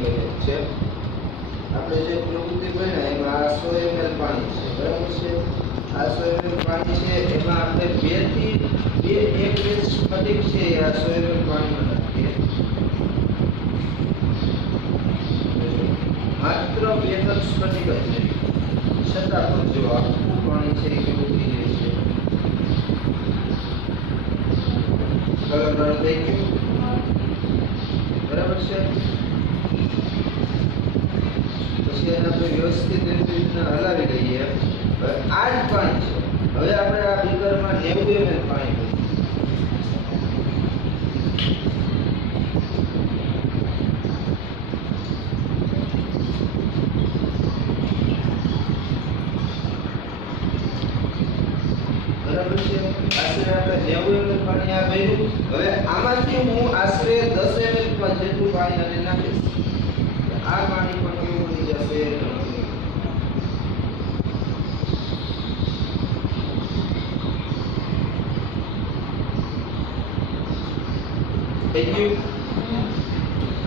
લઈએ છે આપણે જે પ્રવૃત્તિ બન્યા એમાં આ સો ml પાણી છે બરાબર છે આ સો ml પાણી છે એમાં આપણે બે થી બે એક રેસ સ્ફટિક છે એ આ સો ml પાણીમાં નાખીએ માત્ર બે તક સ્ફટિક જ છે છતાં પણ જો આખું પાણી છે એ કેવું થઈ જાય છે કલર કલર થઈ ગયું બરાબર છે પછી એને આપણે વ્યવસ્થિત એવી રીતના હલાવી લઈએ હવે આ જ પાણી છે હવે આપણે આ બીકરમાં નેવું ml પાણી ભરીએ. બરાબર છે આશરે આપણે નેવું ml પાણી આ ભર્યું હવે આમાંથી હું આશરે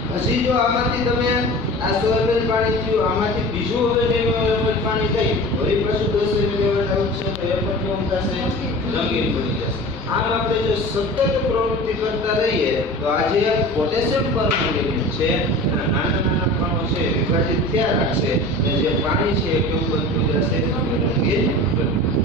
પછી જો આમાંથી તમે આ સો પાણી થયું, આમાંથી બીજું હવે ml પાણી થઈ વળી પાછું દસ ml લેવલ આવશે તો એ પણ કેવું થશે? રંગીન બની જશે. આમ આપણે જો સતત પ્રવૃત્તિ કરતા રહીએ, તો આજે પોટેશિયમ પરમેંગેનેટ છે નાના નાના કણો છે, વિભાજિત થયા રાખશે જે પાણી છે એ કેવું બનતું જશે? રંગીન